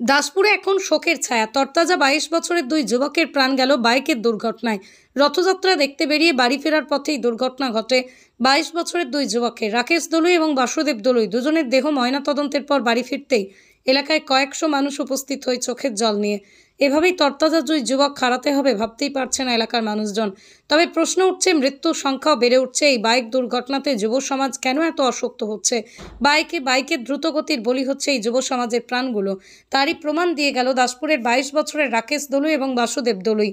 দাসপুরে এখন শোকের ছায়া। তরতাজা 22 বছরের দুই যুবকের প্রাণ গেল বাইকের দুর্ঘটনায়। রথযাত্রা দেখতে বেরিয়ে বাড়ি ফেরার পথেই দুর্ঘটনা ঘটে 22 বছরের দুই যুবকের। রাকেশ দলুই এবং বাসুদেব দলুই দুজনের দেহ ময়নাতদন্তের পর বাড়ি ফিরতেই এলাকায় কয়েকশো মানুষ উপস্থিত হয়ে চোখের জল নিয়ে। এভাবেই তরতাজা দুই যুবক হারাতে হবে ভাবতেই পারছে না এলাকার মানুষজন। তবে প্রশ্ন উঠছে, মৃত্যুর সংখ্যাও বেড়ে উঠছে। এই বাইক দুর্ঘটনাতে যুব সমাজ কেন এত অশক্ত হচ্ছে? বাইকের দ্রুতগতির বলি হচ্ছে এই যুব সমাজের প্রাণগুলো। তারই প্রমাণ দিয়ে গেল দাসপুরের 22 বছরের রাকেশ দলুই এবং বাসুদেব দলুই।